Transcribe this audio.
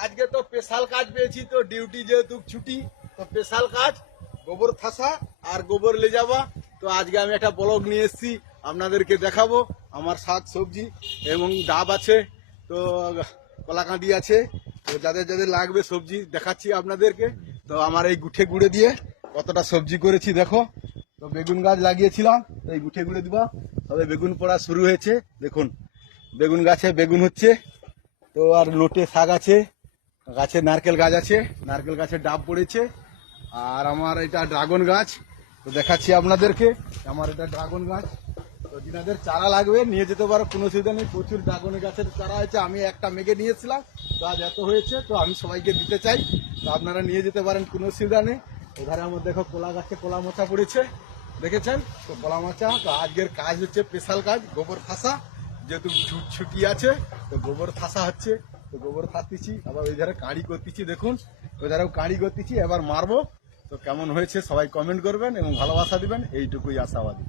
আজকে তো স্পেশাল কাজ পেয়েছি, তো ডিউটি যেহেতু ছুটি, তো স্পেশাল কাজ গোবর থাসা আর গোবর লে যাওয়া। তো আজকে আমি একটা ব্লগ নিয়ে এসেছি, আপনাদেরকে দেখাবো আমার শাক সবজি এবং ডাব আছে, তো কলাকাঁদি আছে, তো যাদের যাদের লাগবে সবজি দেখাচ্ছি আপনাদেরকে। তো আমার এই গুঠে গুড়ে দিয়ে কতটা সবজি করেছি দেখো। তো বেগুন গাছ লাগিয়েছিলাম, তো এই গুঠে গুড়ে দিবা, তবে বেগুন পড়া শুরু হয়েছে দেখুন। বেগুন গাছে বেগুন হচ্ছে, তো আর লোটে শাক আছে, গাছে নারকেল গাছ আছে, নারকেল গাছে ডাব পড়েছে। আর আমার এটা ড্রাগন গাছ, তো দেখাচ্ছি আপনাদেরকে। আমার এটা ড্রাগন গাছ, তো যিনাদের চারা লাগবে নিয়ে যেতে পারো, কোনো অসুবিধা নেই। প্রচুর ড্রাগন গাছের চারা আছে, আমি একটা মেঘে নিয়েছিলাম, তো আজ এত হয়েছে, তো আমি সবাইকে দিতে চাই, তো আপনারা নিয়ে যেতে পারেন, কোনো অসুবিধা নেই। এধারে আমার দেখো কলা গাছে কলা মোচা পড়েছে, দেখেছেন তো কলা মোচা। তো আজকের কাজ হচ্ছে স্পেশাল কাজ গোবর ফাঁসা, যেহেতু ছুটি আছে, তো গোবর ফাঁসা হচ্ছে, তো গোবর ফাঁসতেছি, আবার ওই ধারে কাঁড়ি করতেছি দেখুন, ওই ধারেও কাঁড়ি করতেছি, এবার মারবো। তো কেমন হয়েছে সবাই কমেন্ট করবেন এবং ভালোবাসা দিবেন, এইটুকুই আশাবাদী।